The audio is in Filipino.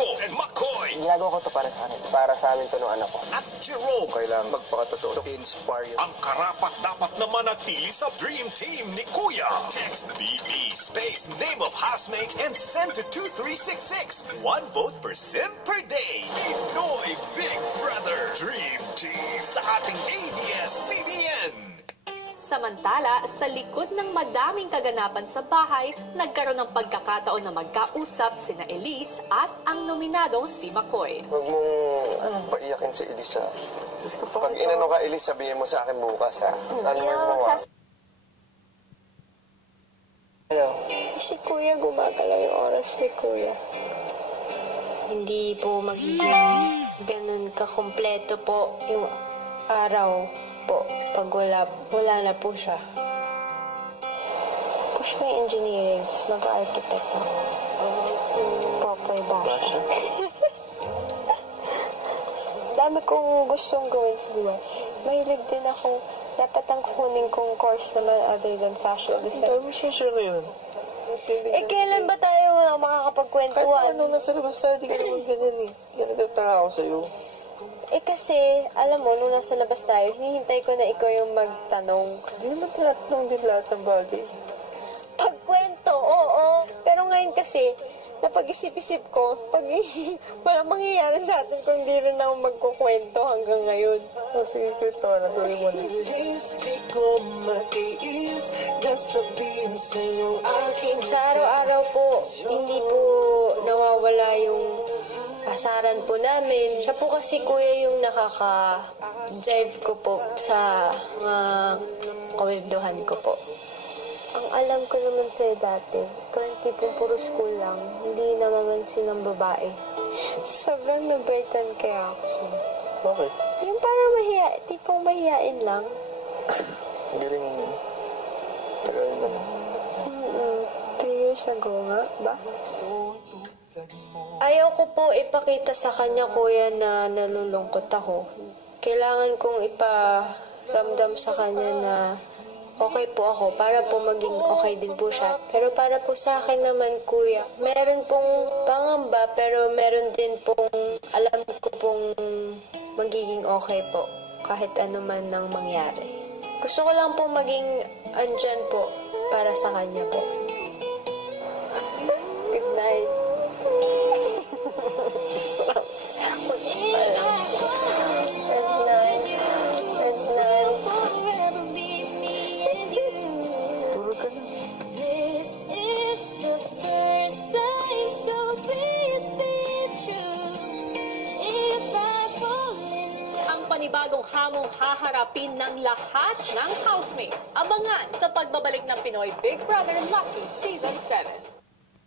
Rico and McCoy. Ginagawa ko to para sa amin. Para sa amin to ng anak ko. At Jerome. Kailangan magpakatotoo to inspire you. Ang karapat-dapat na manatili sa Dream Team ni Kuya. Text DB space name of housemate and send to 2366. 1 vote per sim per day. Pinoy Big Brother Dream Team sa ating ABS-CBN. Samantala, sa likod ng madaming kaganapan sa bahay, nagkaroon ng pagkakataon na magkausap sina Elise at ang nominadong si McCoy. Huwag mong paiyakin si Elise, ha? Pag inano ka, Elise, sabihin mo sa akin bukas, ha? Ano mo mo, Si Kuya, gumagalaw yung oras ni Kuya. Hindi po magiging ganun kakompleto po yung araw po. Pag wala na po siya. Push mo yung engineering, tapos mag-architect ako. Proper basha. Dami kong gustong gawin sa buhay. Mahilig din ako. Dapat ang kukunin kong course naman other than fashion design. Dami siya ngayon. Kailan ba tayo makakapagkwentuhan? Kahit ano, nasa labas tayo, di ka naman ganyan eh. Kaya nagtataka ako sa'yo. Kasi, alam mo, nung nasa labas tayo, hinihintay ko na ikaw yung magtanong. Hindi naman tinatanong din lahat ng bagay. Pagkwento, oo. Pero ngayon kasi, napag-isip-isip ko, walang mangyayari sa atin kung hindi rin ako magkukwento hanggang ngayon. Sige, kwento na, tuloy mo na. Sa araw-araw po, hindi po nawawala yung asaran po namin. Siya po kasi kuya yung nakaka-drive ko po sa mga kawirduhan ko po. Ang alam ko naman sa'yo dati, ikaw yung tipong puro school lang, hindi namamansin ng babae. Sobrang nabrightan kaya ako sa'yo. Bakit? Yung parang tipong mahihain lang. Galing. Tagal na. 3 years ago nga, ba? Ayaw ko po ipakita sa kanya, kuya, na nalulungkot ako. Kailangan kong iparamdam sa kanya na okay po ako para po maging okay din po siya. Pero para po sa akin naman, kuya, meron pong pangamba pero meron din pong alam ko pong magiging okay po kahit ano man nang mangyari. Gusto ko lang po maging andyan po para sa kanya po. Good night. Panibagong hamong haharapin ng lahat ng housemates. Abangan sa pagbabalik ng Pinoy Big Brother Lucky Season 7.